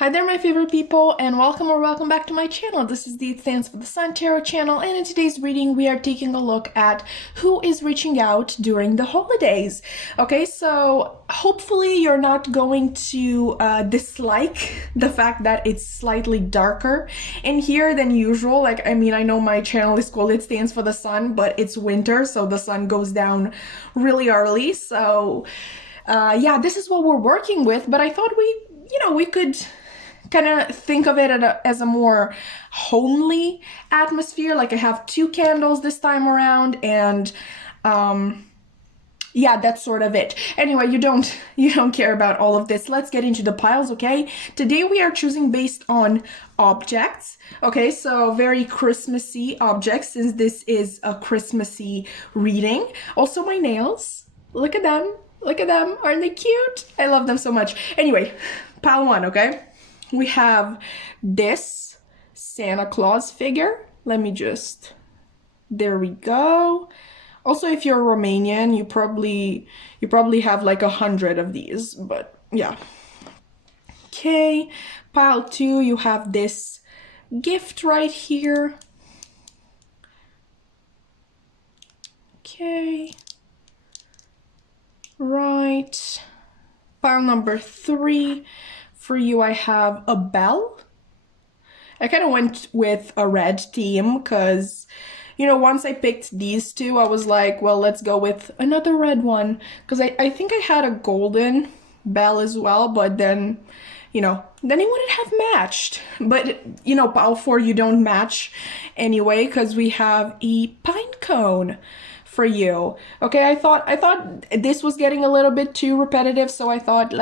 Hi there, my favorite people, and welcome back to my channel. This is the It Stands for the Sun Tarot channel, and in today's reading, we are taking a look at who is reaching out during the holidays. Okay, so hopefully you're not going to dislike the fact that it's slightly darker in here than usual. I know my channel is called It Stands for the Sun, but it's winter, so the sun goes down really early. So, yeah, this is what we're working with, but I thought we could kind of think of it as a more homely atmosphere. Like I have two candles this time around, and yeah, that's sort of it. Anyway, you don't care about all of this. Let's get into the piles, okay? Today we are choosing based on objects. Okay, so very Christmassy objects, since this is a Christmassy reading. Also my nails. Look at them. Look at them. Aren't they cute? I love them so much. Anyway, pile one, okay? We have this Santa Claus figure. There we go. Also, if you're Romanian, you probably have like 100 of these, but yeah. Okay, pile two, you have this gift right here. Okay. Right. Pile number three. For you, I have a bell. I kind of went with a red theme because, once I picked these two, I was like, well, let's go with another red one. Because I think I had a golden bell as well, but then it wouldn't have matched. But, pile four, you don't match anyway because we have a pine cone for you. Okay, I thought this was getting a little bit too repetitive, so I thought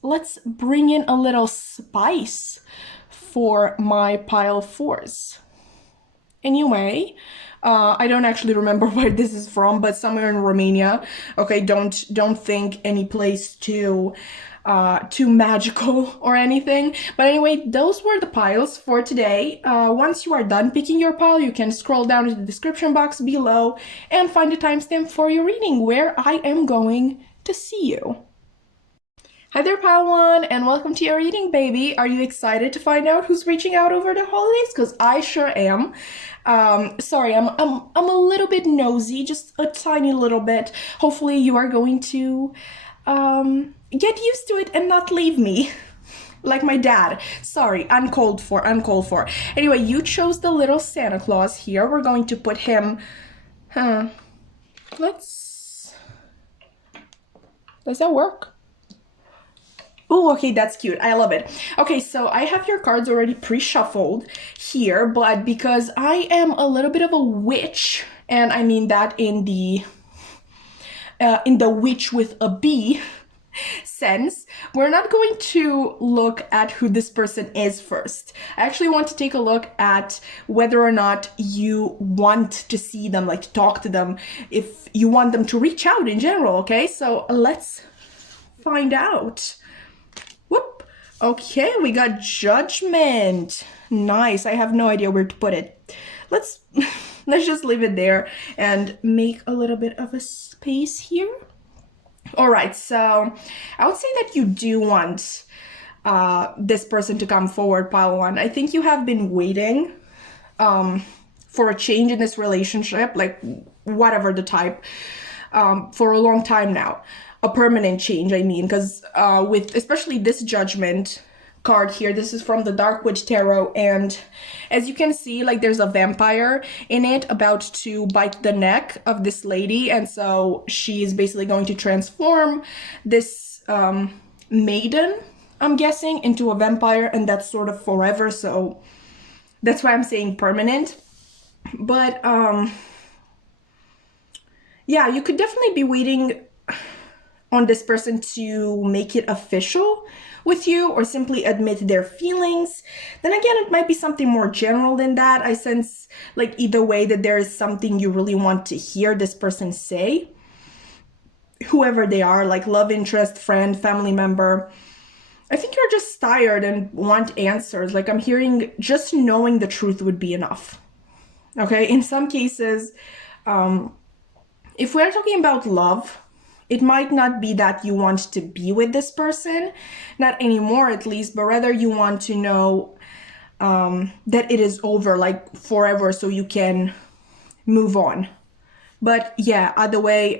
let's bring in a little spice for my pile fours. Anyway, I don't actually remember where this is from, but somewhere in Romania. Okay, don't think any place too magical or anything. But anyway, those were the piles for today. Once you are done picking your pile, you can scroll down to the description box below and find a timestamp for your reading where I am going to see you. Hi there, pile one, and welcome to your reading, baby. Are you excited to find out who's reaching out over the holidays? Because I sure am. Sorry, I'm a little bit nosy, just a tiny little bit. Hopefully you are going to get used to it and not leave me like my dad. Sorry, uncalled for. Anyway, you chose the little Santa Claus here. We're going to put him, does that work? Oh, okay, that's cute. I love it. Okay, so I have your cards already pre-shuffled here, but because I am a little bit of a witch, and I mean that in the witch with a B sense, we're not going to look at who this person is first. I actually want to take a look at whether or not you want to see them, like talk to them, if you want them to reach out in general, okay? So let's find out. Whoop. Okay, we got Judgment. Nice. I have no idea where to put it. Let's just leave it there and make a little bit of a space here. All right, so I would say that you do want this person to come forward, pile one. I think you have been waiting for a change in this relationship, like whatever the type, for a long time now. A permanent change, I mean, because with especially this Judgment card here, this is from the Dark Witch Tarot, and as you can see, like there's a vampire in it about to bite the neck of this lady, and so she's basically going to transform this maiden, I'm guessing, into a vampire, and that's sort of forever, so that's why I'm saying permanent. But yeah, you could definitely be waiting on this person to make it official with you or simply admit their feelings. Then again, it might be something more general than that. I sense like either way that there is something you really want to hear this person say, whoever they are, like love interest, friend, family member. I think you're just tired and want answers. Like I'm hearing just knowing the truth would be enough. Okay, in some cases, if we're talking about love, It might not be that you want to be with this person, not anymore at least, but rather you want to know that it is over, like forever, so you can move on. But yeah, either way,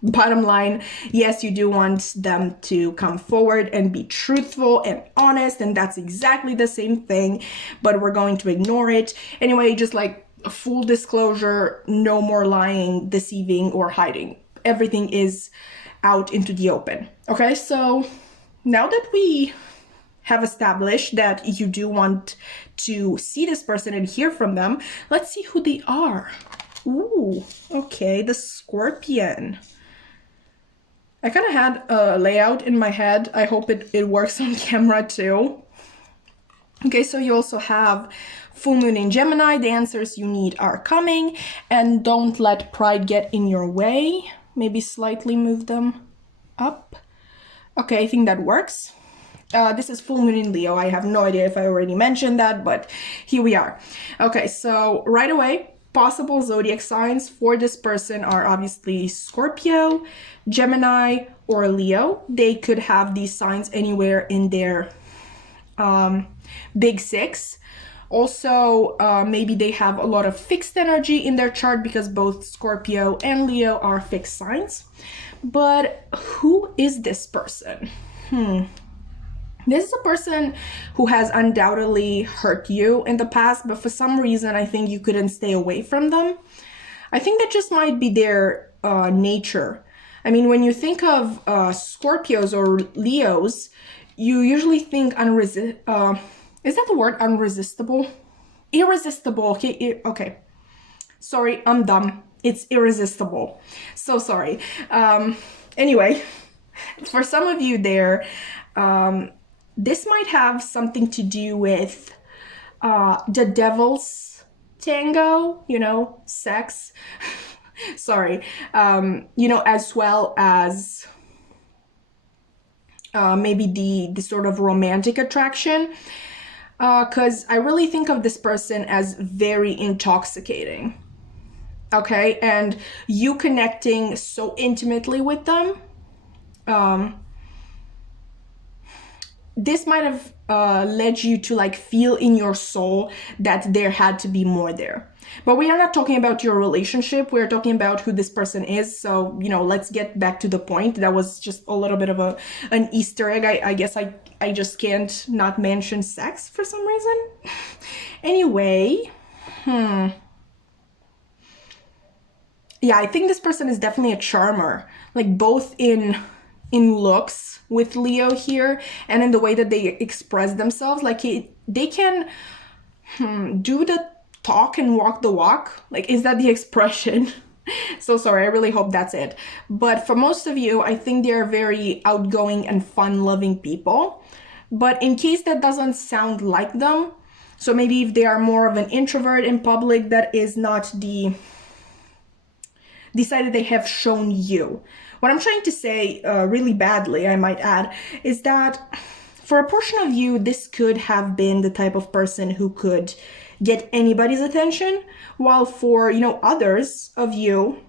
bottom line, yes, you do want them to come forward and be truthful and honest, and that's exactly the same thing, but we're going to ignore it. Anyway, just like full disclosure, no more lying, deceiving, or hiding. Everything is out into the open. Okay, so now that we have established that you do want to see this person and hear from them, let's see who they are. Ooh, okay, the Scorpion. I kind of had a layout in my head. I hope it works on camera too. Okay, so you also have full moon in Gemini. The answers you need are coming, and don't let pride get in your way. Maybe slightly move them up. Okay, I think that works. This is full moon in Leo. I have no idea if I already mentioned that, but here we are. Okay, so right away, possible zodiac signs for this person are obviously Scorpio, Gemini, or Leo. They could have these signs anywhere in their big six. Also, maybe they have a lot of fixed energy in their chart because both Scorpio and Leo are fixed signs. But who is this person? This is a person who has undoubtedly hurt you in the past, but for some reason, I think you couldn't stay away from them. I think that just might be their nature. I mean, when you think of Scorpios or Leos, you usually think is that the word unresistible? Irresistible. Okay. Sorry, I'm dumb. It's irresistible. So sorry. Anyway, for some of you there, this might have something to do with the devil's tango, sex. Sorry. As well as maybe the sort of romantic attraction. Because I really think of this person as very intoxicating. Okay, and you connecting so intimately with them, this might have led you to like feel in your soul that there had to be more there. But we are not talking about your relationship. We're talking about who this person is. So, let's get back to the point. That was just a little bit of an Easter egg. I guess I just can't not mention sex for some reason. Anyway, yeah, I think this person is definitely a charmer, like both in looks with Leo here and in the way that they express themselves. Like they can do the talk and walk the walk. Like, is that the expression? So sorry, I really hope that's it. But for most of you, I think they're very outgoing and fun-loving people. But in case that doesn't sound like them, so maybe if they are more of an introvert in public, that is not the side that they have shown you. What I'm trying to say, really badly, I might add, is that for a portion of you, this could have been the type of person who could get anybody's attention, while for, others of you,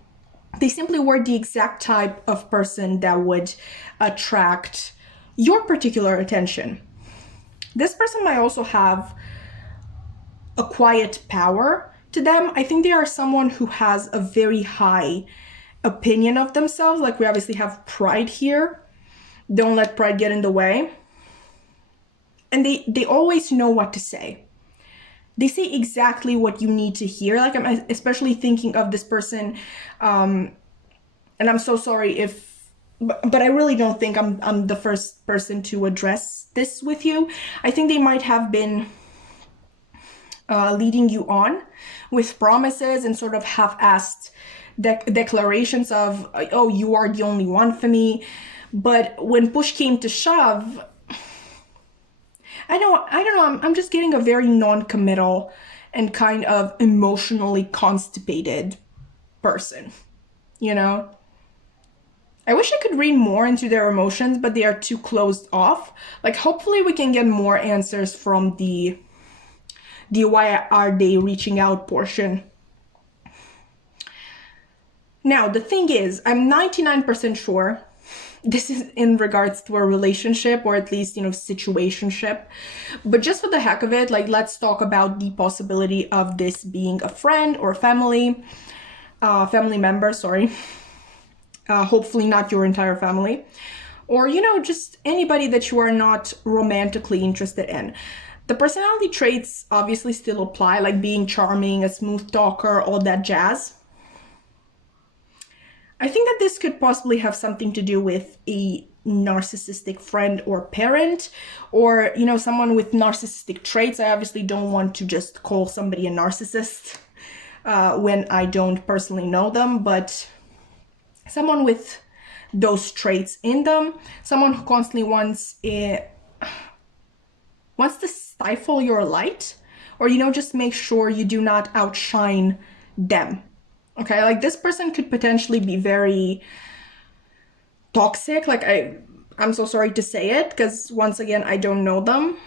they simply were the exact type of person that would attract your particular attention. This person might also have a quiet power to them. I think they are someone who has a very high opinion of themselves. Like, we obviously have pride here. Don't let pride get in the way. And they always know what to say. They say exactly what you need to hear. Like, I'm especially thinking of this person, and I'm so sorry but I really don't think I'm the first person to address this with you. I think they might have been leading you on with promises and sort of half-assed declarations of, oh, you are the only one for me. But when push came to shove, I don't know, I'm just getting a very non-committal and kind of emotionally constipated person, I wish I could read more into their emotions, but they are too closed off. Like, hopefully we can get more answers from the why are they reaching out portion. Now, the thing is, I'm 99% sure this is in regards to a relationship, or at least, situationship. But just for the heck of it, like, let's talk about the possibility of this being a friend or family member, sorry. Hopefully not your entire family. Or, just anybody that you are not romantically interested in. The personality traits obviously still apply, like being charming, a smooth talker, all that jazz. I think that this could possibly have something to do with a narcissistic friend or parent, or, someone with narcissistic traits. I obviously don't want to just call somebody a narcissist when I don't personally know them, but someone with those traits in them, someone who constantly wants to stifle your light, or, just make sure you do not outshine them. Okay, like this person could potentially be very toxic. Like I'm so sorry to say it, because once again, I don't know them.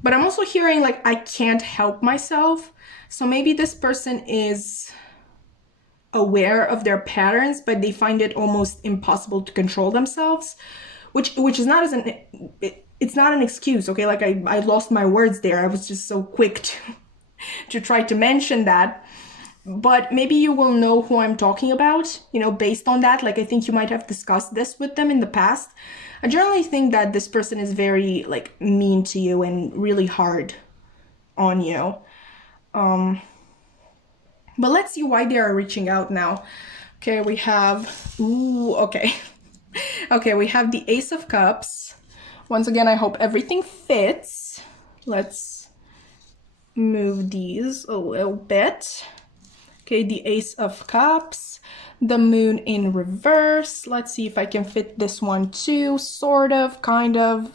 But I'm also hearing like I can't help myself. So maybe this person is aware of their patterns, but they find it almost impossible to control themselves, which is not it's not an excuse. Okay, like I lost my words there. I was just so quick to try to mention that. But maybe you will know who I'm talking about, based on that. Like, I think you might have discussed this with them in the past. I generally think that this person is very, like, mean to you and really hard on you. But let's see why they are reaching out now. Okay, we have... Ooh, okay. Okay, we have the Ace of Cups. Once again, I hope everything fits. Let's move these a little bit. Okay, the Ace of Cups, the Moon in reverse. Let's see if I can fit this one too, sort of, kind of.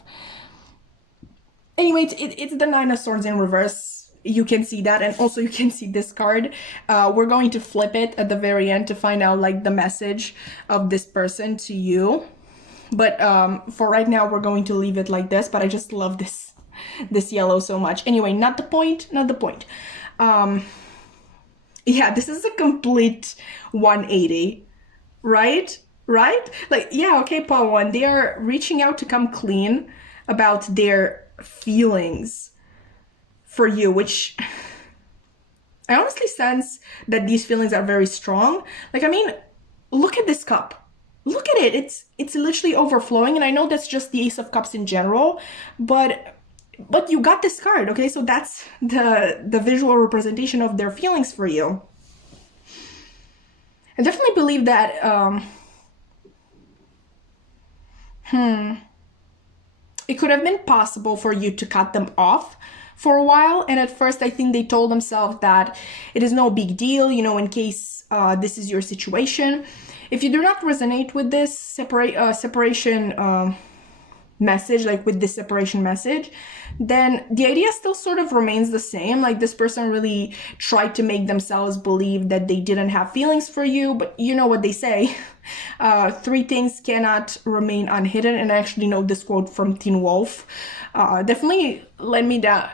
Anyway, it's the Nine of Swords in reverse. You can see that, and also you can see this card. We're going to flip it at the very end to find out like the message of this person to you. But for right now, we're going to leave it like this, but I just love this yellow so much. Anyway, not the point. Yeah, this is a complete 180, right? Like, yeah, okay, Paul 1, they are reaching out to come clean about their feelings for you, which I honestly sense that these feelings are very strong. Like, I mean, look at this cup. Look at it. It's literally overflowing, and I know that's just the Ace of Cups in general, but you got this card, okay? So that's the visual representation of their feelings for you. I definitely believe that it could have been possible for you to cut them off for a while. And at first, I think they told themselves that it is no big deal, in case this is your situation. If you do not resonate with this separation message, like with this separation message, then the idea still sort of remains the same. Like, this person really tried to make themselves believe that they didn't have feelings for you, but you know what they say, 3 things cannot remain unhidden. And I actually know this quote from Teen Wolf. Definitely let me down.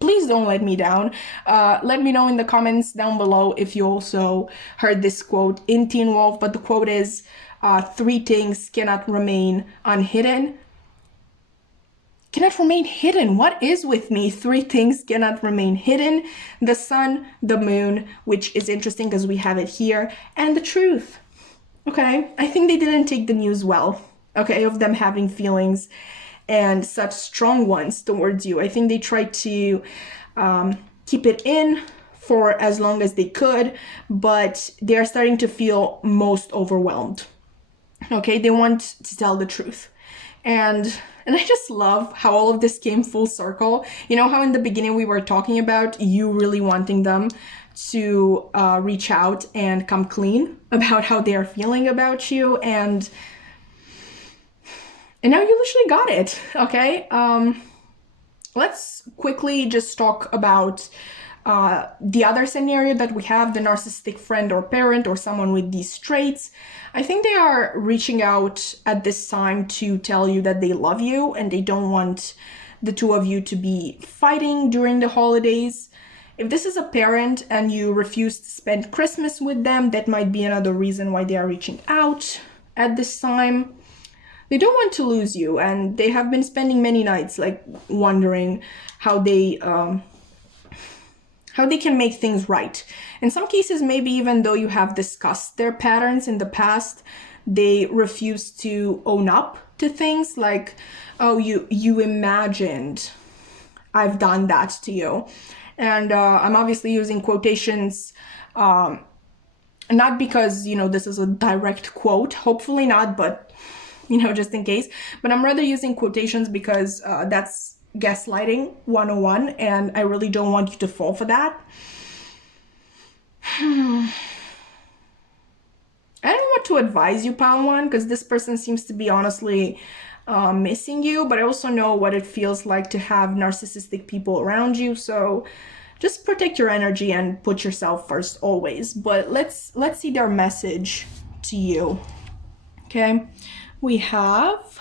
Please don't let me down. Let me know in the comments down below if you also heard this quote in Teen Wolf, but the quote is, 3 things cannot remain unhidden. Cannot remain hidden. What is with me? 3 things cannot remain hidden. The sun, the moon, which is interesting because we have it here, and the truth. Okay, I think they didn't take the news well, okay, of them having feelings and such strong ones towards you. I think they tried to keep it in for as long as they could, but they are starting to feel most overwhelmed. Okay, they want to tell the truth. And I just love how all of this came full circle. You know how in the beginning we were talking about you really wanting them to reach out and come clean about how they are feeling about you, and now you literally got it, okay? Let's quickly just talk about the other scenario that we have, the narcissistic friend or parent or someone with these traits. I think they are reaching out at this time to tell you that they love you and they don't want the two of you to be fighting during the holidays. If this is a parent and you refuse to spend Christmas with them, that might be another reason why they are reaching out at this time. They don't want to lose you, and they have been spending many nights like wondering how they can make things right. In some cases, maybe even though you have discussed their patterns in the past, they refuse to own up to things like, oh, you imagined I've done that to you. And I'm obviously using quotations, not because, this is a direct quote, hopefully not, but, just in case. But I'm rather using quotations because that's gaslighting 101, and I really don't want you to fall for that. I don't know what to advise you, Pile 1, because this person seems to be honestly missing you, but I also know what it feels like to have narcissistic people around you, so just protect your energy and put yourself first always. But let's see their message to you. Okay, we have,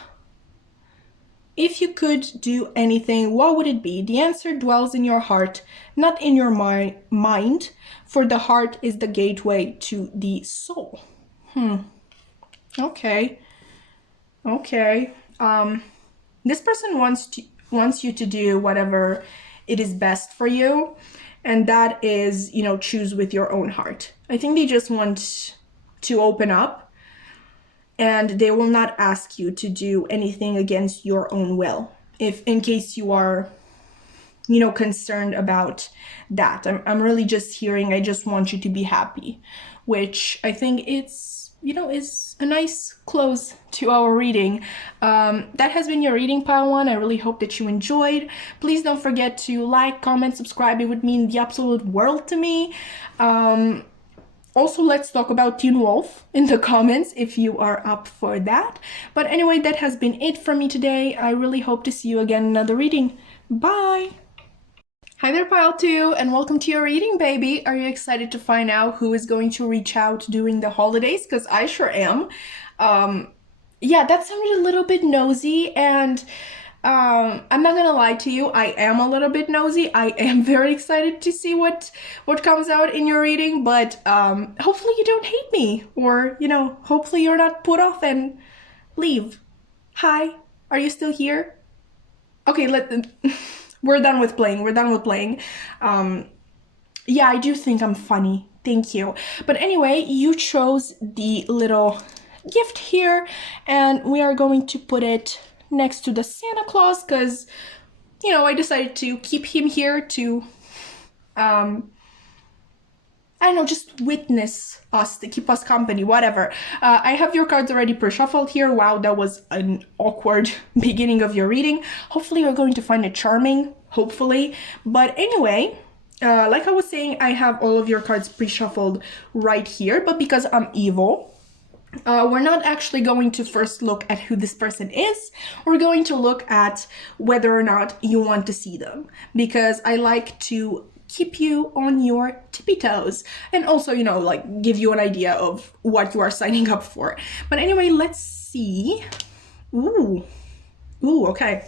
if you could do anything, what would it be? The answer dwells in your heart, not in your mind, for the heart is the gateway to the soul. Okay. This person wants you to do whatever it is best for you, and that is, choose with your own heart. I think they just want to open up, and they will not ask you to do anything against your own will, if in case you are, concerned about that. I'm really just hearing, I just want you to be happy, which I think it's, is a nice close to our reading. That has been your reading, Pile 1. I really hope that you enjoyed. Please don't forget to like, comment, subscribe. It would mean the absolute world to me. Also, let's talk about Teen Wolf in the comments if you are up for that. But anyway, that has been it for me today. I really hope to see you again in another reading. Bye! Hi there, Pile 2, and welcome to your reading, baby. Are you excited to find out who is going to reach out during the holidays? Because I sure am. Yeah, that sounded a little bit nosy, and I'm not gonna lie to you, I am a little bit nosy. I am very excited to see what comes out in your reading, but hopefully you don't hate me, or, hopefully you're not put off and leave. Hi, are you still here? Okay, we're done with playing. Yeah, I do think I'm funny. Thank you. But anyway, you chose the little gift here, and we are going to put it next to the Santa Claus because, I decided to keep him here to, I don't know, just witness us, to keep us company, whatever. I have your cards already pre-shuffled here. Wow, that was an awkward beginning of your reading. Hopefully you're going to find it charming, hopefully. But anyway, like I was saying, I have all of your cards pre-shuffled right here, but because I'm evil, we're not actually going to first look at who this person is. We're going to look at whether or not you want to see them, because I like to keep you on your tippy toes and also, give you an idea of what you are signing up for. But anyway, let's see. Ooh, okay.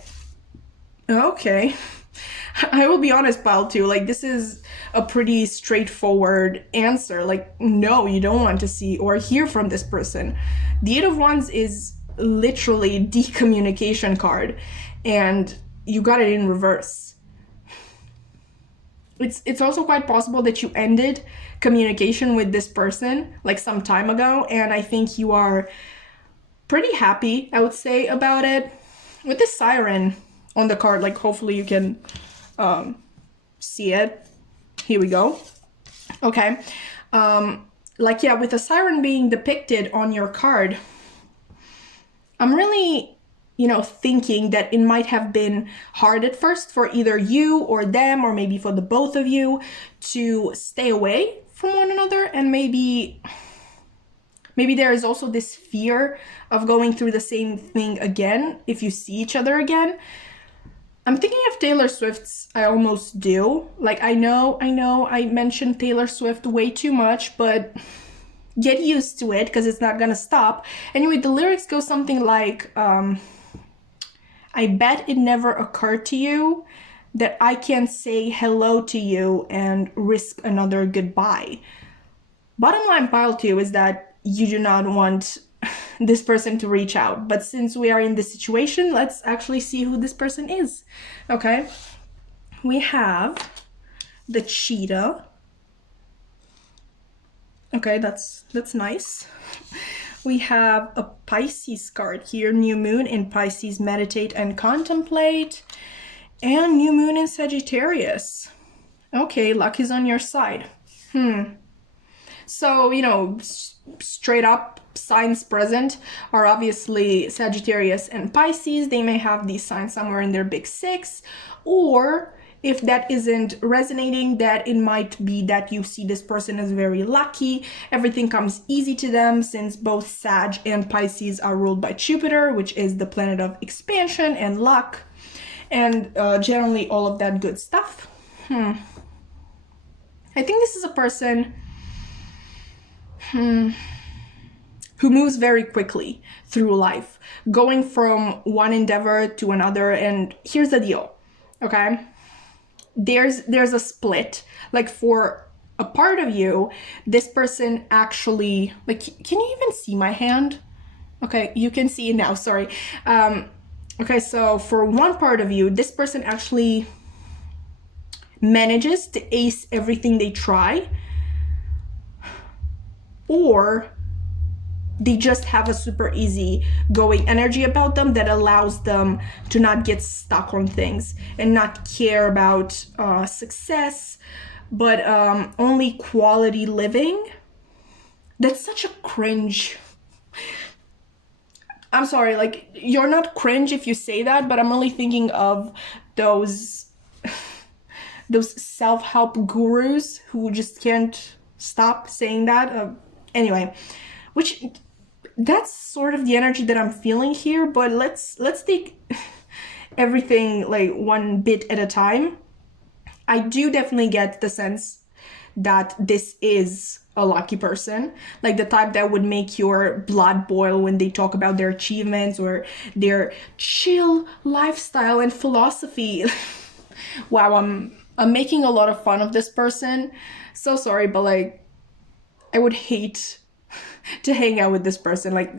I will be honest, Pile 2, this is a pretty straightforward answer. No, you don't want to see or hear from this person. The Eight of Wands is literally the communication card, and you got it in reverse. It's also quite possible that you ended communication with this person some time ago, and I think you are pretty happy, I would say, about it. With the siren on the card, hopefully you can see it. Here we go. Okay. Yeah, with the siren being depicted on your card, I'm really thinking that it might have been hard at first for either you or them, or maybe for the both of you, to stay away from one another. And maybe there is also this fear of going through the same thing again if you see each other again. I'm thinking of Taylor Swift's I Almost Do. I know I mentioned Taylor Swift way too much, but get used to it because it's not gonna stop. Anyway, the lyrics go something like, I bet it never occurred to you that I can't say hello to you and risk another goodbye. Bottom line, pile 2, is that you do not want this person to reach out. But since we are in this situation, let's actually see who this person is. Okay, we have the cheetah. Okay, that's nice. We have a Pisces card here, new moon in Pisces, meditate and contemplate, and new moon in Sagittarius. Okay, luck is on your side. So, you know, straight up signs present are obviously Sagittarius and Pisces. They may have these signs somewhere in their big six, or if that isn't resonating, that it might be that you see this person as very lucky. Everything comes easy to them since both Sag and Pisces are ruled by Jupiter, which is the planet of expansion and luck, and generally all of that good stuff. I think this is a person who moves very quickly through life, going from one endeavor to another. And here's the deal, okay? There's a split. Like, for a part of you, this person actually, like, can you even see my hand? Okay, you can see it now, sorry. Okay, so for one part of you, this person actually manages to ace everything they try, or they just have a super easy going energy about them that allows them to not get stuck on things and not care about success, but only quality living. That's such a cringe. I'm sorry, like, you're not cringe if you say that, but I'm only thinking of those self-help gurus who just can't stop saying that. Anyway, which that's sort of the energy that I'm feeling here, but let's take everything like one bit at a time. I do definitely get the sense that this is a lucky person, like the type that would make your blood boil when they talk about their achievements or their chill lifestyle and philosophy. Wow, I'm making a lot of fun of this person. So sorry, but like, I would hate to hang out with this person. Like,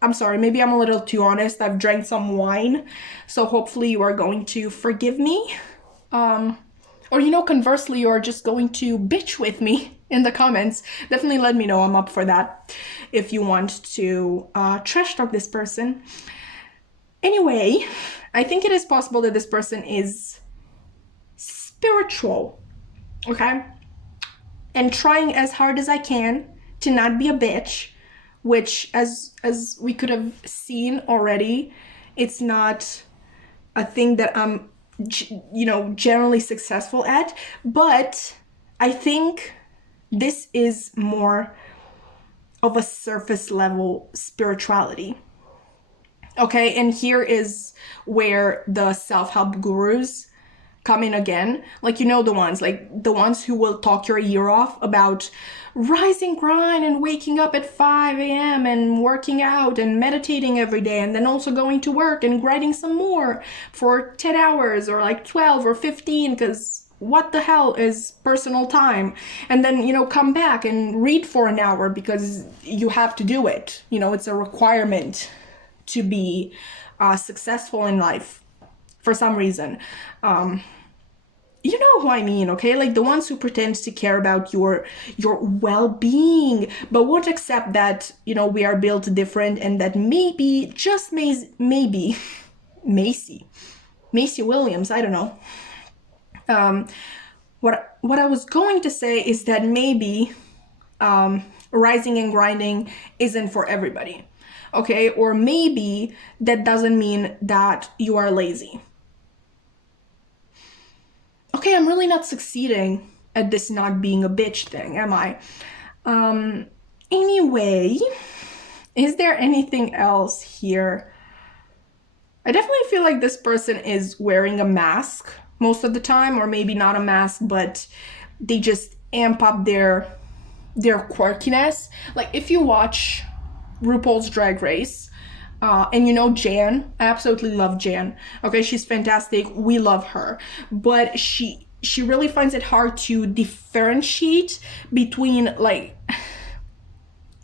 I'm sorry, maybe I'm a little too honest. I've drank some wine, so hopefully you are going to forgive me. Or, you know, conversely, you're just going to bitch with me in the comments. Definitely let me know. I'm up for that if you want to trash talk this person. Anyway, I think it is possible that this person is spiritual, okay? And trying as hard as I can to not be a bitch, which, as we could have seen already, it's not a thing that I'm, you know, generally successful at. But I think this is more of a surface level spirituality. Okay, and here is where the self-help gurus come in again. Like, you know, the ones who will talk your ear off about rising grind and waking up at 5 a.m. and working out and meditating every day, and then also going to work and grinding some more for 10 hours or like 12 or 15, because what the hell is personal time? And then, you know, come back and read for an hour because you have to do it. You know, it's a requirement to be successful in life for some reason. You know who I mean, okay? Like the ones who pretend to care about your well-being, but won't accept that, you know, we are built different and that maybe, just maybe, Macy Williams, I don't know. What I was going to say is that maybe rising and grinding isn't for everybody, okay? Or maybe that doesn't mean that you are lazy. Okay, I'm really not succeeding at this not being a bitch thing, am I? Anyway, is there anything else here? I definitely feel like this person is wearing a mask most of the time, or maybe not a mask, but they just amp up their quirkiness. Like if you watch RuPaul's Drag Race, And you know Jan, I absolutely love Jan. Okay, she's fantastic. We love her. But she really finds it hard to differentiate between like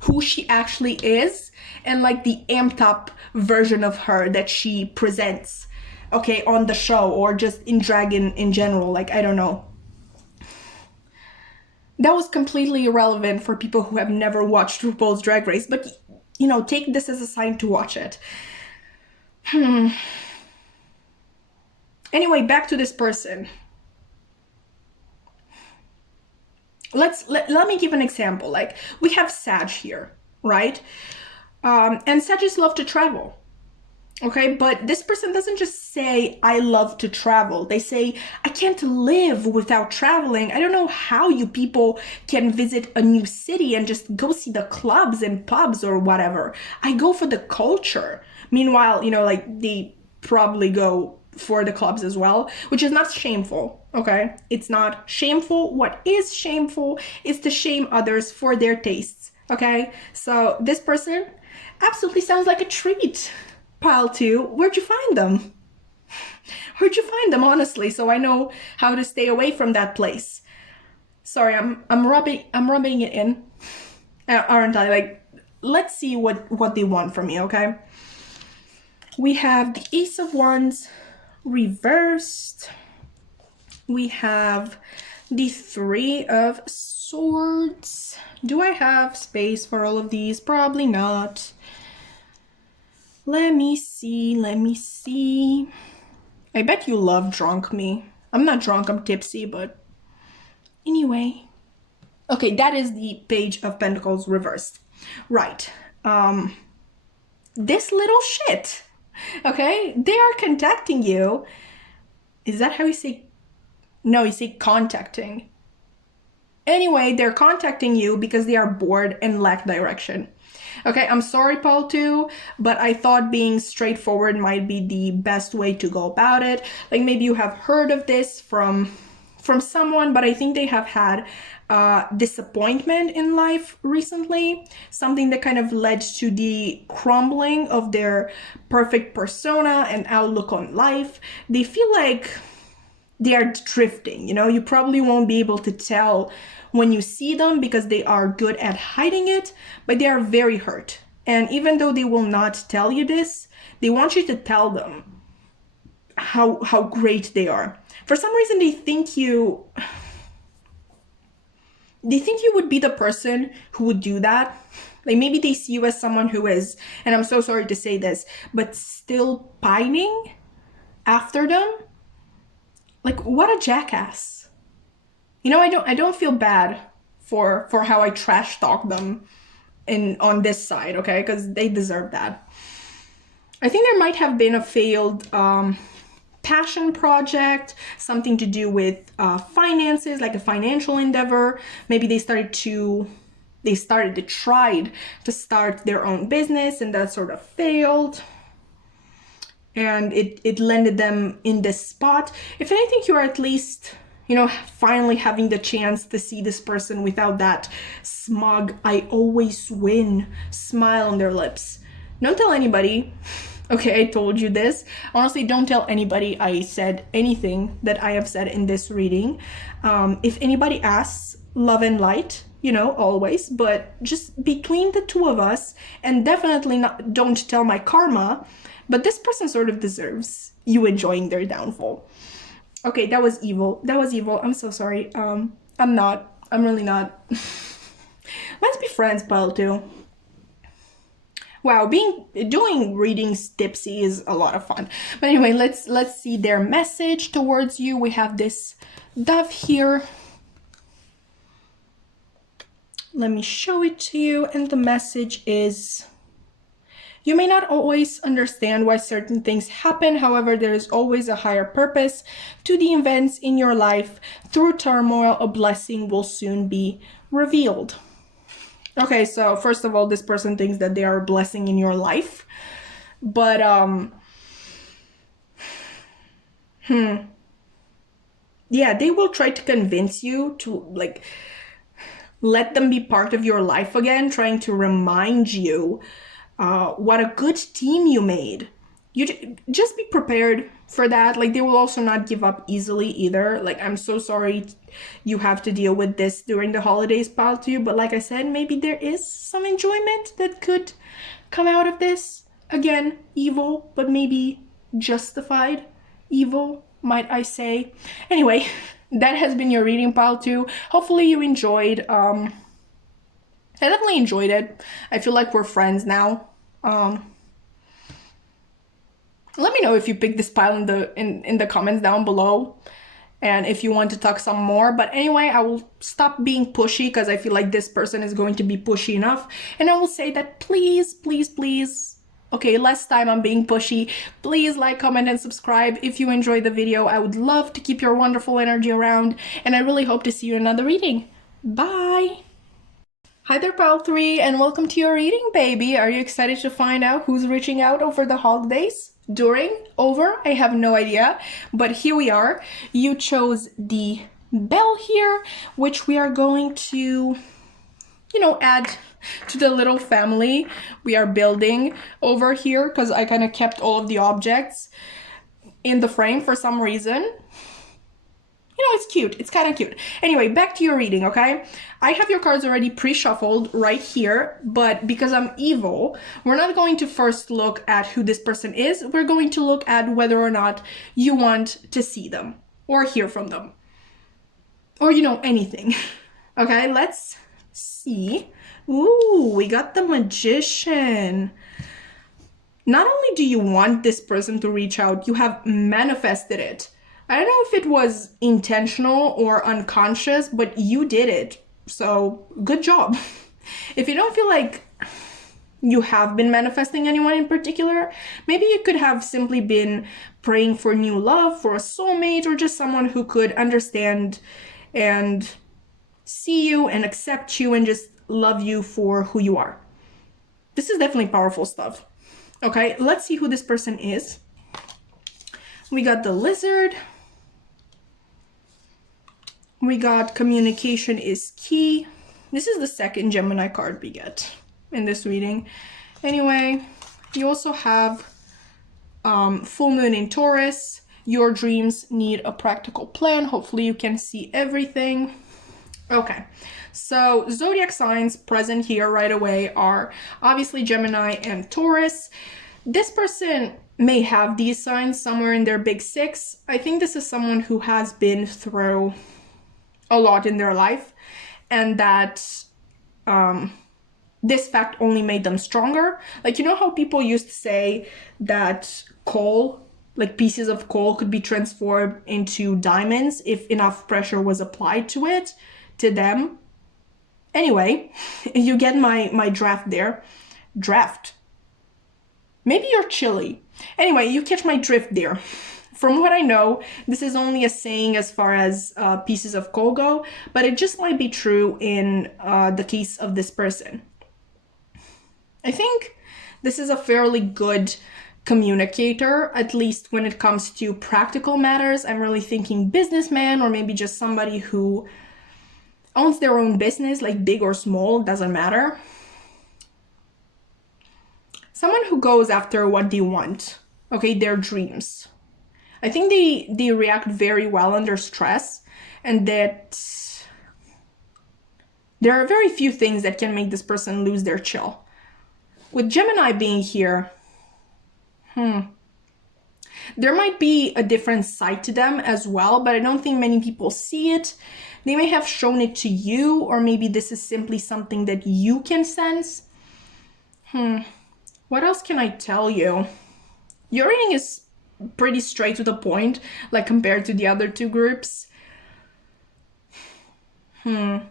who she actually is and like the amped up version of her that she presents, okay, on the show or just in drag in general. Like, I don't know. That was completely irrelevant for people who have never watched RuPaul's Drag Race, but you know, take this as a sign to watch it. Anyway, back to this person. Let me give an example. Like, we have Sag here, right? And Sagittarius love to travel. Okay, but this person doesn't just say, I love to travel. They say, I can't live without traveling. I don't know how you people can visit a new city and just go see the clubs and pubs or whatever. I go for the culture. Meanwhile, you know, like they probably go for the clubs as well, which is not shameful, okay? It's not shameful. What is shameful is to shame others for their tastes, okay? So this person absolutely sounds like a treat. Pile 2, where'd you find them? Where'd you find them, honestly, so I know how to stay away from that place. Sorry, I'm rubbing it in, aren't I? Like, let's see what they want from me, okay? We have the Ace of Wands reversed. We have the Three of Swords. Do I have space for all of these? Probably not. Let me see. I bet you love drunk me. I'm not drunk, I'm tipsy, but anyway. Okay, that is the Page of Pentacles reversed. Right. This little shit. Okay, they are contacting you. Is that how you say? No, you say contacting. Anyway, they're contacting you because they are bored and lack direction. Okay, I'm sorry, Paul, too, but I thought being straightforward might be the best way to go about it. Like, maybe you have heard of this from someone, but I think they have had disappointment in life recently, something that kind of led to the crumbling of their perfect persona and outlook on life. They feel like they are drifting, you know? You probably won't be able to tell when you see them because they are good at hiding it, but they are very hurt. And even though they will not tell you this, they want you to tell them how great they are. For some reason, they think you would be the person who would do that. Like, maybe they see you as someone who is, and I'm so sorry to say this, but still pining after them. Like, what a jackass. You know, I don't feel bad for how I trash talk them on this side, okay? Because they deserve that. I think there might have been a failed passion project, something to do with finances, like a financial endeavor. Maybe they tried to start their own business and that sort of failed. And it landed them in this spot. If anything, you're at least, you know, finally having the chance to see this person without that smug, I always win smile on their lips. Don't tell anybody. Okay, I told you this. Honestly, don't tell anybody I said anything that I have said in this reading. If anybody asks, love and light, you know, always, but just between the two of us, and definitely don't tell my karma, but this person sort of deserves you enjoying their downfall. Okay, that was evil. I'm so sorry. I'm really not. Let's be friends, Paul, too. Wow, doing readings tipsy is a lot of fun. But anyway, let's see their message towards you. We have this dove here. Let me show it to you, and the message is: you may not always understand why certain things happen. However, there is always a higher purpose to the events in your life. Through turmoil, a blessing will soon be revealed. Okay, so first of all, this person thinks that they are a blessing in your life. But, yeah, they will try to convince you to, like, let them be part of your life again, trying to remind you what a good team you made. Just be prepared for that. Like, they will also not give up easily either. Like, I'm so sorry you have to deal with this during the holidays, pile 2, but like I said, maybe there is some enjoyment that could come out of this. Again, evil, but maybe justified evil, might I say. Anyway, that has been your reading, pile 2. Hopefully you enjoyed. I definitely enjoyed it. I feel like we're friends now. Let me know if you picked this pile in the comments down below, and if you want to talk some more. But anyway, I will stop being pushy because I feel like this person is going to be pushy enough, and I will say that please, please, please, okay, last time I'm being pushy, please like, comment, and subscribe if you enjoyed the video. I would love to keep your wonderful energy around, and I really hope to see you in another reading. Bye! Hi there, pile 3, and welcome to your reading, baby. Are you excited to find out who's reaching out over the holidays? Over? I have no idea, but here we are. You chose the bell here, which we are going to, add to the little family we are building over here, because I kind of kept all of the objects in the frame for some reason. It's cute. It's kind of cute. Anyway, back to your reading, okay? I have your cards already pre-shuffled right here, but because I'm evil, we're not going to first look at who this person is. We're going to look at whether or not you want to see them or hear from them or, anything. Okay, let's see. Ooh, we got the Magician. Not only do you want this person to reach out, you have manifested it. I don't know if it was intentional or unconscious, but you did it. So good job. If you don't feel like you have been manifesting anyone in particular, maybe you could have simply been praying for new love, for a soulmate, or just someone who could understand and see you and accept you and just love you for who you are. This is definitely powerful stuff. Okay, let's see who this person is. We got the Lizard. We got communication is key. This is the second Gemini card we get in this reading. Anyway, you also have full moon in Taurus. Your dreams need a practical plan. Hopefully you can see everything. Okay, so zodiac signs present here right away are obviously Gemini and Taurus. This person may have these signs somewhere in their big 6. I think this is someone who has been through a lot in their life, and that this fact only made them stronger. Like, how people used to say that coal, like pieces of coal, could be transformed into diamonds if enough pressure was applied to it, to them. Anyway, you get my draft there. Draft. Maybe you're chilly. Anyway, you catch my drift there. From what I know, this is only a saying as far as pieces of coal go, but it just might be true in the case of this person. I think this is a fairly good communicator, at least when it comes to practical matters. I'm really thinking businessman, or maybe just somebody who owns their own business, like big or small, doesn't matter. Someone who goes after what they want, okay, their dreams. I think they react very well under stress, and that there are very few things that can make this person lose their chill. With Gemini being here, there might be a different side to them as well, but I don't think many people see it. They may have shown it to you, or maybe this is simply something that you can sense. What else can I tell you? Your reading is pretty straight to the point, like compared to the other two groups. Yeah,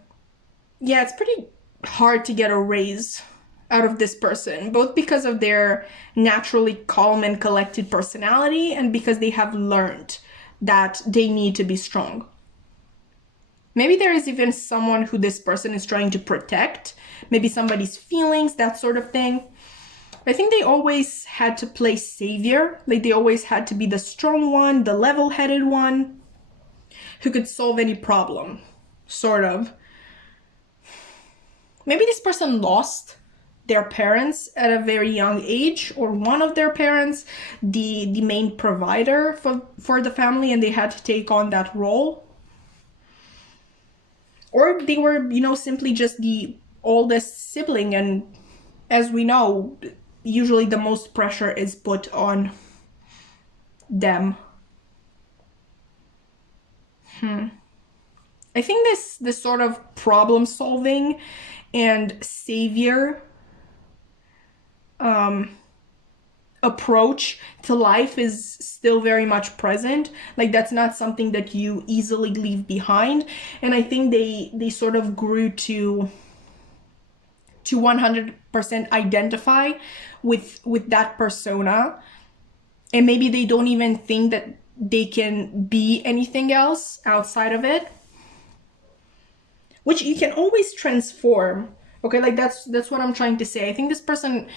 it's pretty hard to get a raise out of this person, both because of their naturally calm and collected personality, and because they have learned that they need to be strong. Maybe there is even someone who this person is trying to protect, maybe somebody's feelings, that sort of thing. I think they always had to play savior, like they always had to be the strong one, the level-headed one, who could solve any problem, sort of. Maybe this person lost their parents at a very young age, or one of their parents, the main provider for the family, and they had to take on that role. Or they were, you know, simply just the oldest sibling, and as we know, usually the most pressure is put on them. I think this sort of problem solving and savior approach to life is still very much present. Like, that's not something that you easily leave behind. And I think they sort of grew to 100% identify with that persona, and maybe they don't even think that they can be anything else outside of it, which you can always transform. Okay, like that's what I'm trying to say. I think this person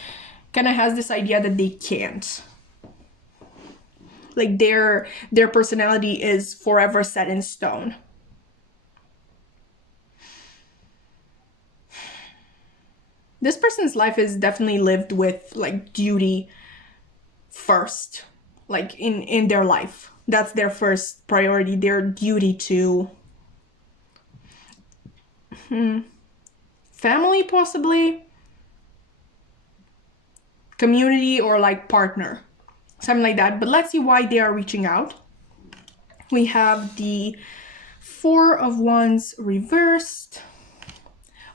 kind of has this idea that they can't, like their personality is forever set in stone. This person's life is definitely lived with like duty first, like in their life. That's their first priority, their duty to family, possibly community, or like partner, something like that. But let's see why they are reaching out. We have the Four of Wands reversed.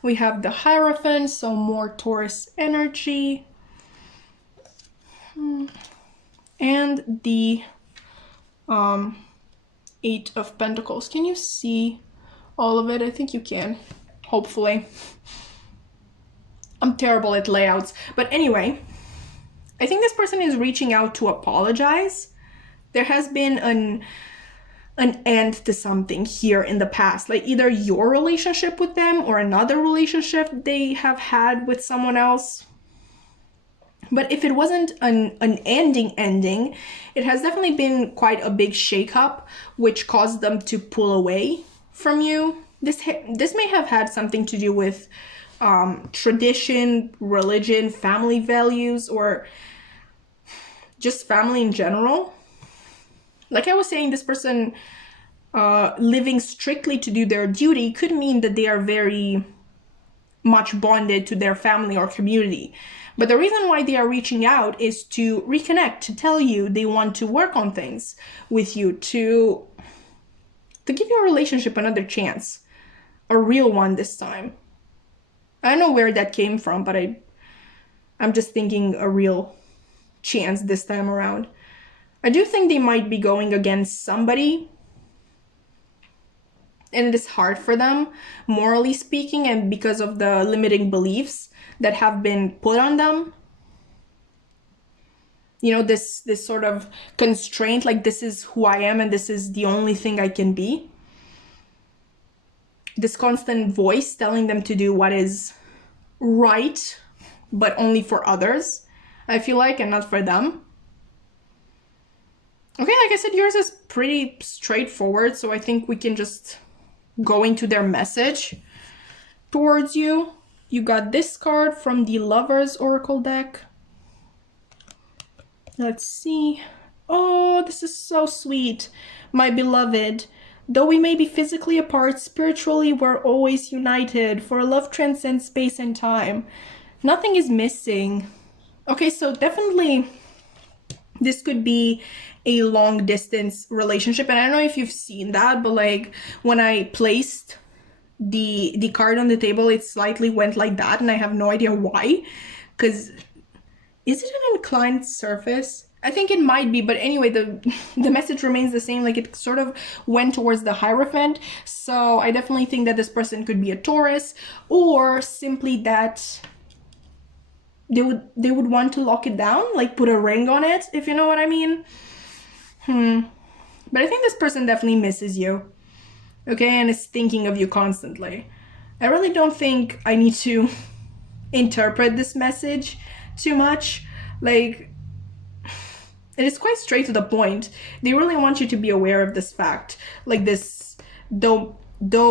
We have the Hierophant, so more Taurus energy. And the Eight of Pentacles. Can you see all of it? I think you can, hopefully. I'm terrible at layouts. But anyway, I think this person is reaching out to apologize. There has been an end to something here in the past, like either your relationship with them or another relationship they have had with someone else. But if it wasn't an ending, it has definitely been quite a big shakeup, which caused them to pull away from you. This may have had something to do with tradition, religion, family values, or just family in general. Like I was saying, this person living strictly to do their duty could mean that they are very much bonded to their family or community. But the reason why they are reaching out is to reconnect, to tell you they want to work on things with you, to give your relationship another chance, a real one this time. I don't know where that came from, but I'm just thinking a real chance this time around. I do think they might be going against somebody, and it is hard for them, morally speaking, and because of the limiting beliefs that have been put on them. You know, this sort of constraint, like this is who I am and this is the only thing I can be. This constant voice telling them to do what is right, but only for others, I feel like, and not for them. Okay, like I said, yours is pretty straightforward, so I think we can just go into their message towards you. You got this card from the Lovers Oracle deck. Let's see. Oh, this is so sweet. My beloved, though we may be physically apart, spiritually we're always united, for love transcends space and time. Nothing is missing. Okay, so definitely this could be a long distance relationship, and I don't know if you've seen that, but like when I placed the card on the table, it slightly went like that, and I have no idea why, because is it an inclined surface? I think it might be, but anyway, the message remains the same. Like it sort of went towards the Hierophant, so I definitely think that this person could be a Taurus, or simply that they would want to lock it down, like put a ring on it, if you know what I mean. But I think this person definitely misses you, okay, and is thinking of you constantly. I really don't think I need to interpret this message too much. Like, it is quite straight to the point. They really want you to be aware of this fact. Like this, though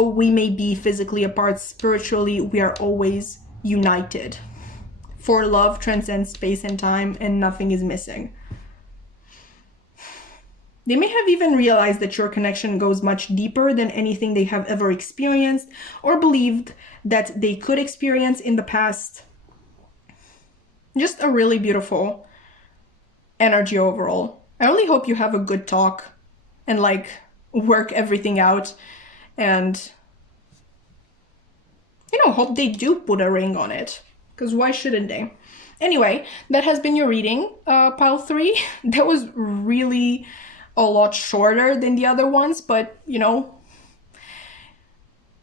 we may be physically apart, spiritually we are always united. for love transcends space and time and nothing is missing. They may have even realized that your connection goes much deeper than anything they have ever experienced or believed that they could experience in the past. Just a really beautiful energy overall. I really hope you have a good talk and like work everything out and, you know, hope they do put a ring on it, because why shouldn't they? Anyway, that has been your reading, pile 3. That was really a lot shorter than the other ones, but you know,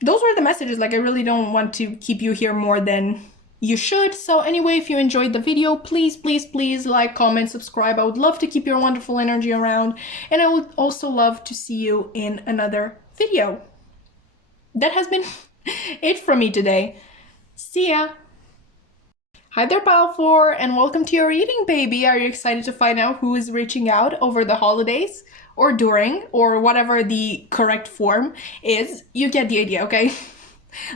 those were the messages. Like, I really don't want to keep you here more than you should. So anyway, if you enjoyed the video, please, please, please like, comment, subscribe. I would love to keep your wonderful energy around, and I would also love to see you in another video. That has been it from me today. See ya. Hi there, pile 4, and welcome to your reading, baby. Are you excited to find out who is reaching out over the holidays or during, or whatever the correct form is? You get the idea, okay?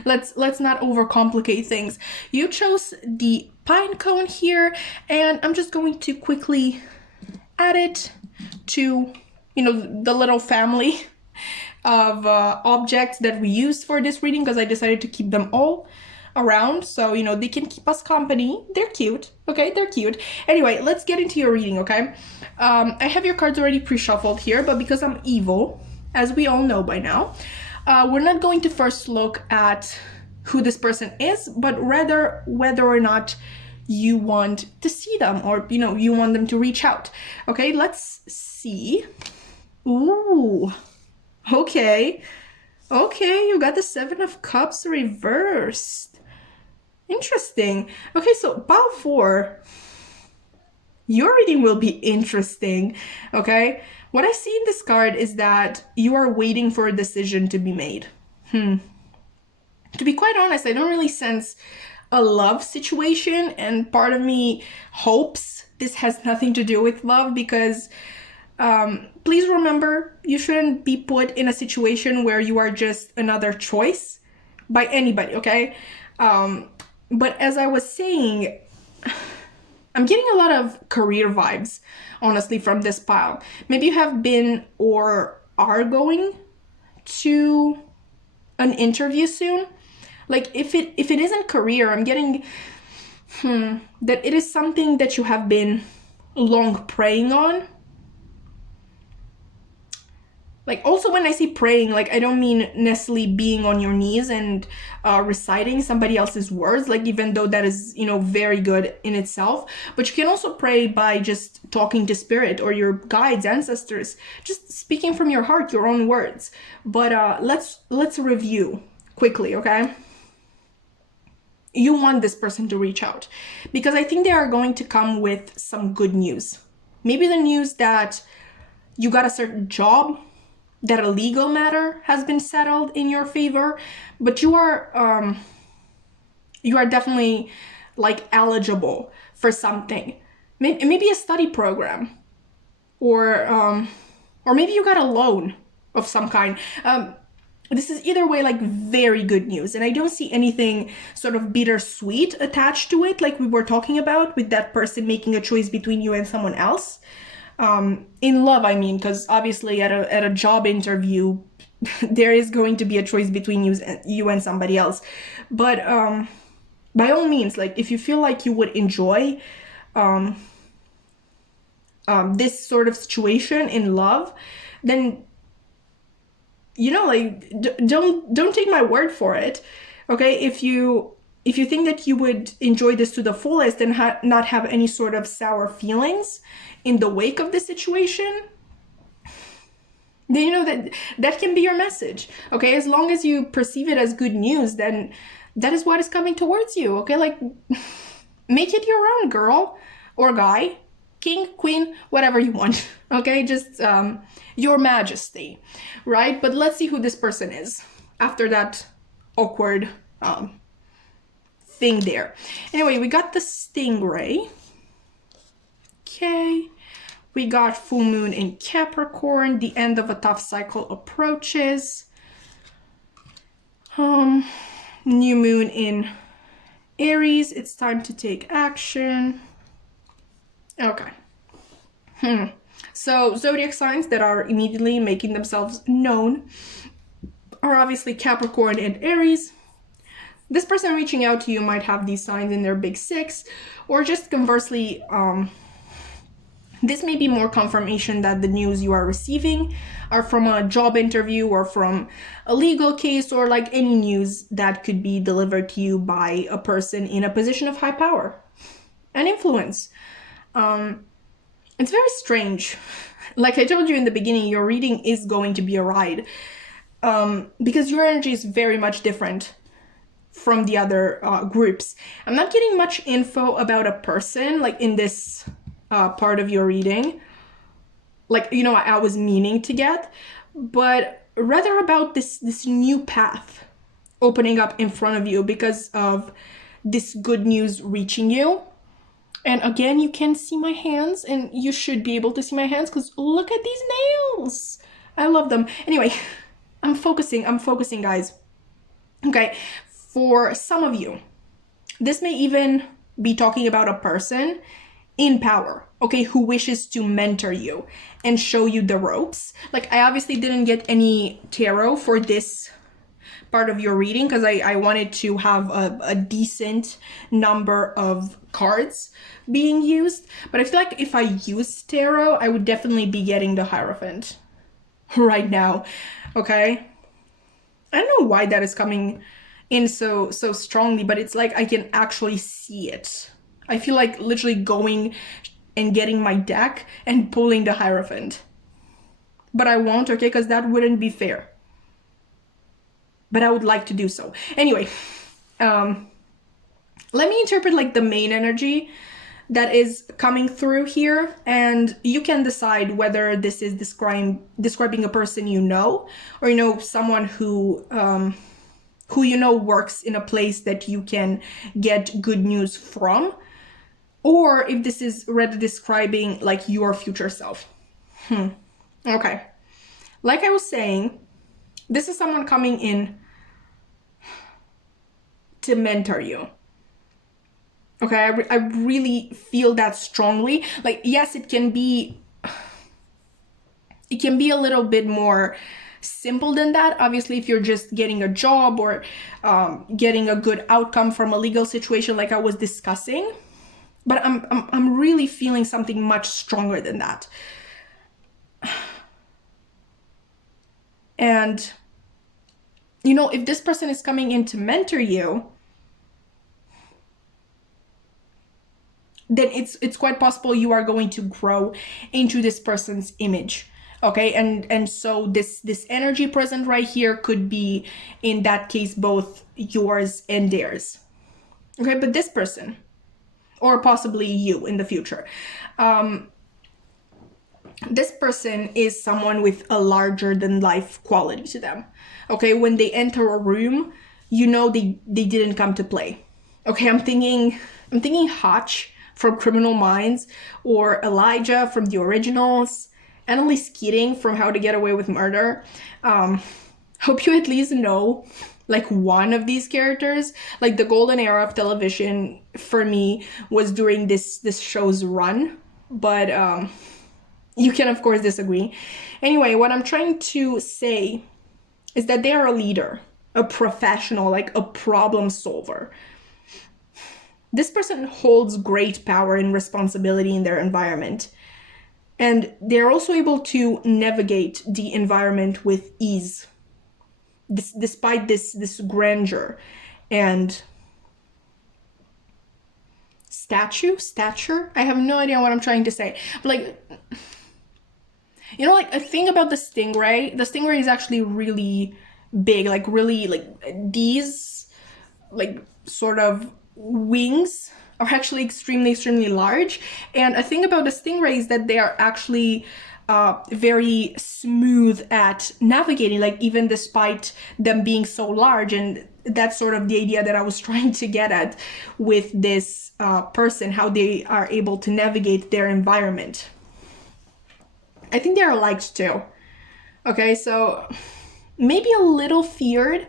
Let's not overcomplicate things. You chose the pine cone here, and I'm just going to quickly add it to, you know, the little family of objects that we use for this reading, because I decided to keep them all around, so you know they can keep us company. They're cute, okay? They're cute. Anyway, let's get into your reading, okay? I have your cards already pre-shuffled here, but because I'm evil, as we all know by now, we're not going to first look at who this person is, but rather whether or not you want to see them, or you know, you want them to reach out. Okay, let's see. Ooh, okay, you got the 7 of Cups reversed. Interesting. Okay, so pile 4, your reading will be interesting, okay? What I see in this card is that you are waiting for a decision to be made. To be quite honest, I don't really sense a love situation, and part of me hopes this has nothing to do with love, because please remember, you shouldn't be put in a situation where you are just another choice by anybody, okay? But as I was saying, I'm getting a lot of career vibes, honestly, from this pile. Maybe you have been or are going to an interview soon. Like, if it isn't career, I'm getting that it is something that you have been long praying on. Like, also when I say praying, like, I don't mean necessarily being on your knees and reciting somebody else's words, like, even though that is, you know, very good in itself. But you can also pray by just talking to spirit or your guides, ancestors, just speaking from your heart, your own words. But let's review quickly, okay? You want this person to reach out, because I think they are going to come with some good news. Maybe the news that you got a certain job, that a legal matter has been settled in your favor, but you are definitely like eligible for something. Maybe a study program, or maybe you got a loan of some kind. This is either way like very good news, and I don't see anything sort of bittersweet attached to it, like we were talking about with that person making a choice between you and someone else. In love, I mean, because obviously at a job interview, there is going to be a choice between you and somebody else. But by all means, like, if you feel like you would enjoy this sort of situation in love, then, you know, like, don't take my word for it, okay? If you think that you would enjoy this to the fullest and not have any sort of sour feelings in the wake of the situation, then you know that can be your message, okay? As long as you perceive it as good news, then that is what is coming towards you, okay? Like, make it your own, girl or guy, king, queen, whatever you want, okay? Just your majesty, right? But let's see who this person is after that awkward thing there. Anyway, we got the stingray. Okay. We got full moon in Capricorn. The end of a tough cycle approaches. New moon in Aries, it's time to take action. Okay. So zodiac signs that are immediately making themselves known are obviously Capricorn and Aries. This person reaching out to you might have these signs in their big six, or just conversely, this may be more confirmation that the news you are receiving are from a job interview or from a legal case, or like any news that could be delivered to you by a person in a position of high power and influence. It's very strange. Like I told you in the beginning, your reading is going to be a ride, because your energy is very much different from the other groups. I'm not getting much info about a person like in this part of your reading, like, you know, I was meaning to get, but rather about this new path opening up in front of you because of this good news reaching you. And again, you can see my hands, and you should be able to see my hands because look at these nails. I love them. Anyway, I'm focusing, guys. Okay, for some of you, this may even be talking about a person in power, okay, who wishes to mentor you and show you the ropes. Like, I obviously didn't get any tarot for this part of your reading because I wanted to have a decent number of cards being used. But I feel like if I used tarot, I would definitely be getting the Hierophant right now, okay? I don't know why that is coming in so strongly, but it's like I can actually see it. I feel like literally going and getting my deck and pulling the Hierophant. But I won't, okay, because that wouldn't be fair. But I would like to do so. Anyway, let me interpret like the main energy that is coming through here, and you can decide whether this is describing a person you know, or, you know, someone who you know works in a place that you can get good news from, or if this is rather describing like your future self. Okay. Like I was saying, this is someone coming in to mentor you. Okay, I really feel that strongly. Like, yes, it can be a little bit more simple than that. Obviously, if you're just getting a job or getting a good outcome from a legal situation like I was discussing. But I'm really feeling something much stronger than that. And, you know, if this person is coming in to mentor you, then it's quite possible you are going to grow into this person's image. Okay, and so this energy present right here could be, in that case, both yours and theirs. Okay, but this person, or possibly you in the future, this person is someone with a larger than life quality to them. Okay, when they enter a room, you know they didn't come to play. Okay, I'm thinking Hotch from Criminal Minds, or Elijah from the originals, Annalise Keating from How to Get Away with Murder. Hope you at least know like one of these characters. Like, the golden era of television for me was during this show's run, but you can of course disagree. Anyway, what I'm trying to say is that they are a leader, a professional, like a problem solver. This person holds great power and responsibility in their environment, and they're also able to navigate the environment with ease, despite this grandeur and stature. I have no idea what I'm trying to say. But like, you know, like, a thing about the stingray is actually really big, like really, like, these like sort of wings are actually extremely large. And a thing about the stingray is that they are actually very smooth at navigating, like, even despite them being so large. And that's sort of the idea that I was trying to get at with this person, how they are able to navigate their environment. I think they are liked too. Okay, so maybe a little feared,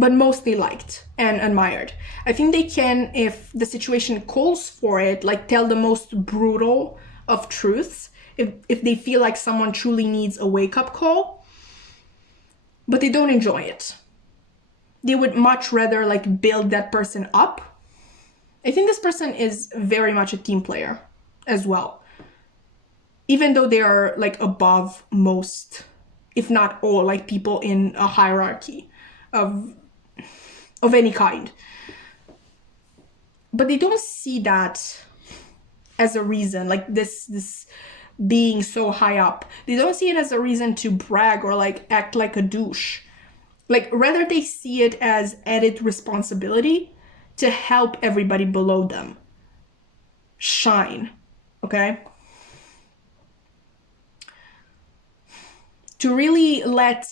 but mostly liked and admired. I think they can, if the situation calls for it, like tell the most brutal of truths, if they feel like someone truly needs a wake-up call, but they don't enjoy it. They would much rather like build that person up. I think this person is very much a team player as well. Even though they are like above most, if not all, like people in a hierarchy of any kind. But they don't see that as a reason, like this being so high up. They don't see it as a reason to brag or like act like a douche. Like rather they see it as added responsibility to help everybody below them shine, okay? To really let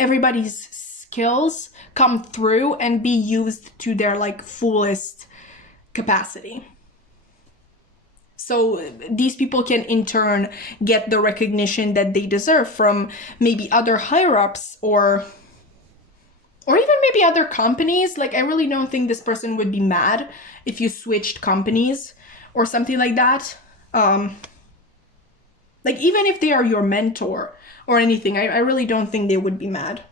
everybody's skills come through and be used to their like fullest capacity. So these people can in turn get the recognition that they deserve from maybe other higher-ups or even maybe other companies. Like I really don't think this person would be mad if you switched companies or something like that. Like even if they are your mentor or anything, I really don't think they would be mad.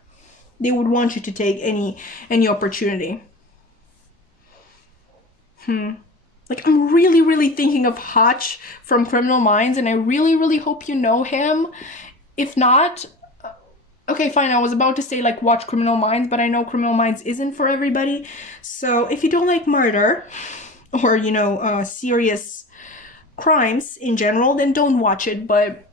They would want you to take any opportunity. Like I'm really thinking of Hutch from Criminal Minds, and I really hope you know him. If not, okay, fine. I was about to say like watch Criminal Minds, but I know Criminal Minds isn't for everybody. So if you don't like murder or serious crimes in general, then don't watch it. But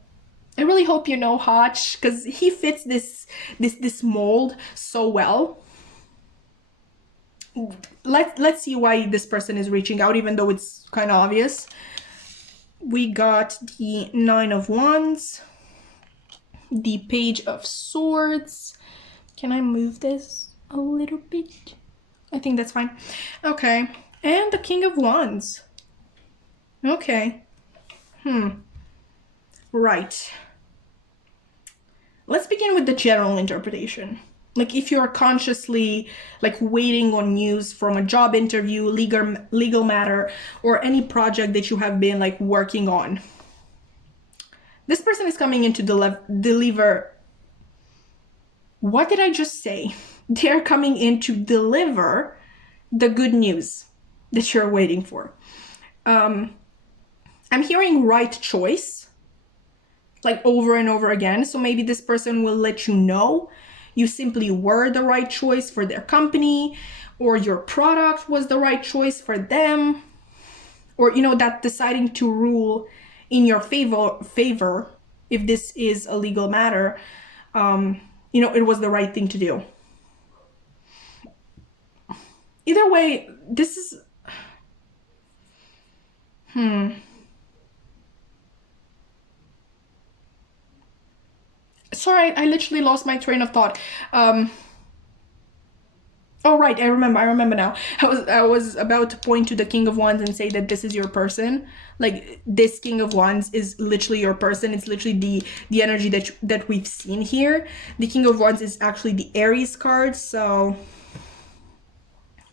I really hope you know Hutch, because he fits this mold so well. Let's see why this person is reaching out, even though it's kind of obvious. We got the Nine of Wands, the Page of Swords. Can I move this a little bit? I think that's fine. Okay, and the King of Wands. Okay. Right. Let's begin with the general interpretation. Like if you're consciously like waiting on news from a job interview, legal matter, or any project that you have been like working on, this person is coming in to deliver. What did I just say? They're coming in to deliver the good news that you're waiting for. I'm hearing right choice, like over and over again. So maybe this person will let you know you simply were the right choice for their company, or your product was the right choice for them, or that deciding to rule in your favor if this is a legal matter, it was the right thing to do. Either way, this is Sorry, I literally lost my train of thought. Oh right, I remember now. I was about to point to the King of Wands and say that this is your person. Like this King of Wands is literally your person. It's literally the energy that we've seen here. The King of Wands is actually the Aries card, so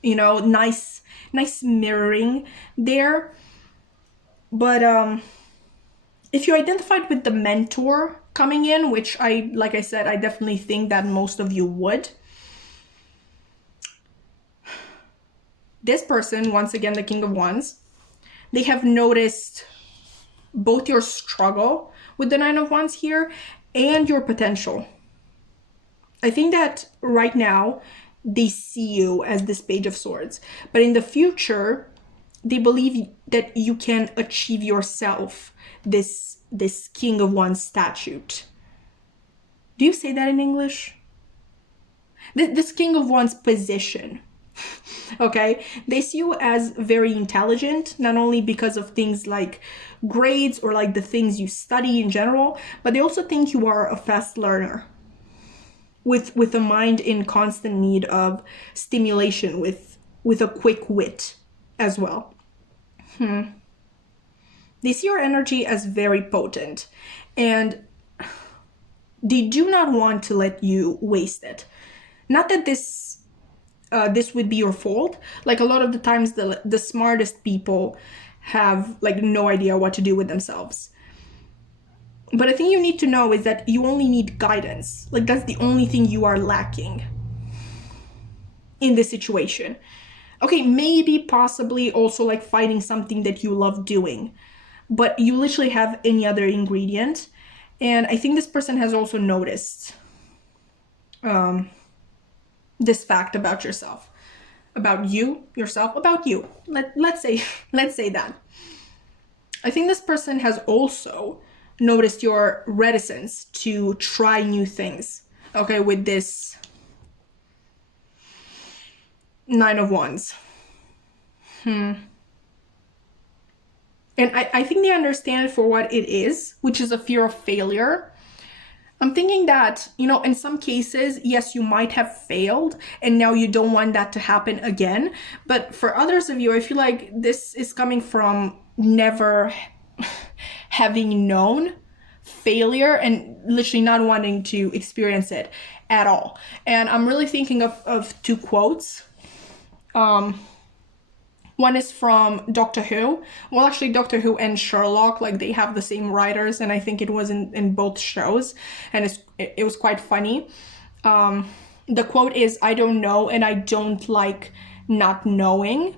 nice mirroring there. But if you identified with the mentor coming in, which like I said, I definitely think that most of you would. This person, once again, the King of Wands, they have noticed both your struggle with the Nine of Wands here and your potential. I think that right now they see you as this Page of Swords, but in the future, they believe that you can achieve yourself this King of Wands statute. Do you say that in English? This King of Wands position. Okay, they see you as very intelligent, not only because of things like grades or like the things you study in general, but they also think you are a fast learner with a mind in constant need of stimulation, with a quick wit as well. They see your energy as very potent, and they do not want to let you waste it. Not that this would be your fault. Like a lot of the times the smartest people have like no idea what to do with themselves. But the thing you need to know is that you only need guidance. Like that's the only thing you are lacking in this situation. Okay, maybe possibly also like finding something that you love doing, but you literally have any other ingredient. And I think this person has also noticed this fact about yourself, about you, yourself, about you. Let's say that. I think this person has also noticed your reticence to try new things. Okay, with this Nine of Wands. And I think they understand it for what it is, which is a fear of failure. I'm thinking that, you know, in some cases, yes, you might have failed and now you don't want that to happen again. But for others of you, I feel like this is coming from never having known failure and literally not wanting to experience it at all. And I'm really thinking of two quotes. One is from Doctor Who. Well, actually, Doctor Who and Sherlock, like they have the same writers, and I think it was in both shows, and it was quite funny. The quote is, "I don't know, and I don't like not knowing."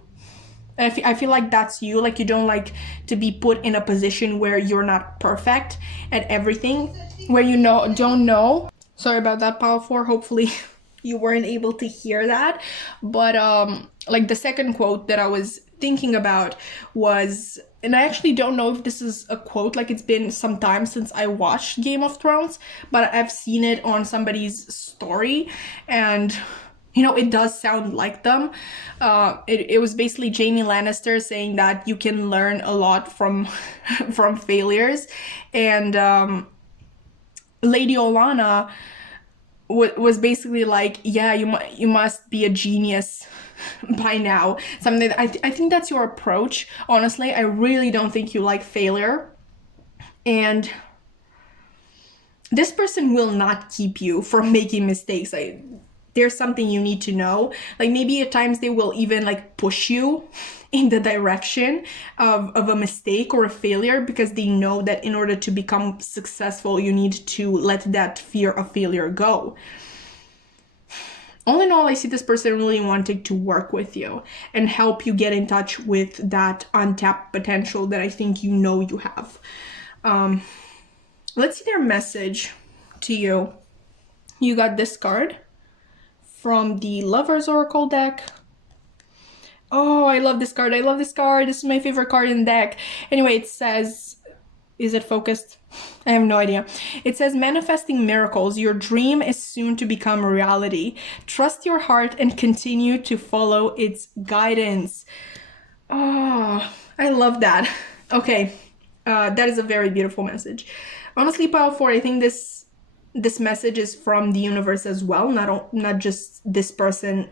And I feel like that's you. Like you don't like to be put in a position where you're not perfect at everything, where you don't know. Sorry about that, Power 4. Hopefully you weren't able to hear that. But like the second quote that I was thinking about was, and I actually don't know if this is a quote, like it's been some time since I watched Game of Thrones, but I've seen it on somebody's story, and you know, it does sound like them. It was basically Jaime Lannister saying that you can learn a lot from from failures, and Lady Olenna was basically like, yeah, you must be a genius by now. Something that I think that's your approach. Honestly, I really don't think you like failure, and this person will not keep you from making mistakes. There's something you need to know. Like maybe at times they will even like push you in the direction of a mistake or a failure, because they know that in order to become successful, you need to let that fear of failure go. All in all, I see this person really wanting to work with you and help you get in touch with that untapped potential that I think you know you have. Let's see their message to you. You got this card from the Lover's Oracle deck. Oh, I love this card. I love this card. This is my favorite card in the deck. Anyway, it says, is it focused? I have no idea. It says, manifesting miracles. Your dream is soon to become a reality. Trust your heart and continue to follow its guidance. Oh, I love that. Okay, that is a very beautiful message. Honestly, Power 4, I think this message is from the universe as well, not just this person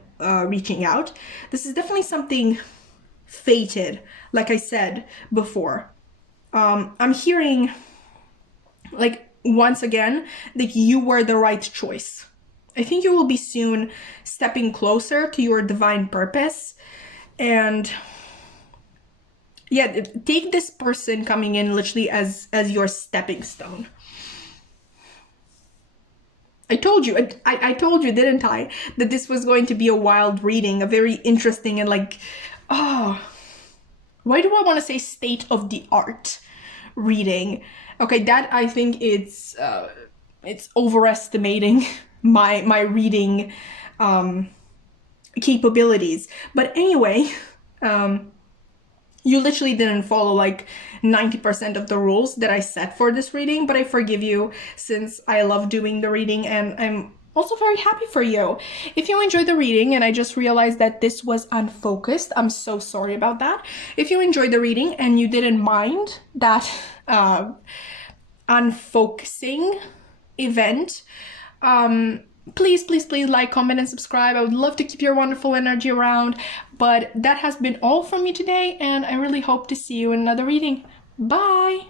reaching out. This is definitely something fated, like I said before. I'm hearing, like, once again, that you were the right choice. I think you will be soon stepping closer to your divine purpose. And yeah, take this person coming in literally as your stepping stone. I told you, I told you, didn't I, that this was going to be a wild reading, a very interesting and like, why do I want to say state of the art reading? Okay, that I think it's overestimating my reading capabilities. But anyway, you literally didn't follow like 90% of the rules that I set for this reading, but I forgive you since I love doing the reading, and I'm also very happy for you. If you enjoyed the reading, and I just realized that this was unfocused, I'm so sorry about that. If you enjoyed the reading and you didn't mind that unfocusing event, please like, comment, and subscribe. I would love to keep your wonderful energy around. But that has been all from me today, and I really hope to see you in another reading. Bye!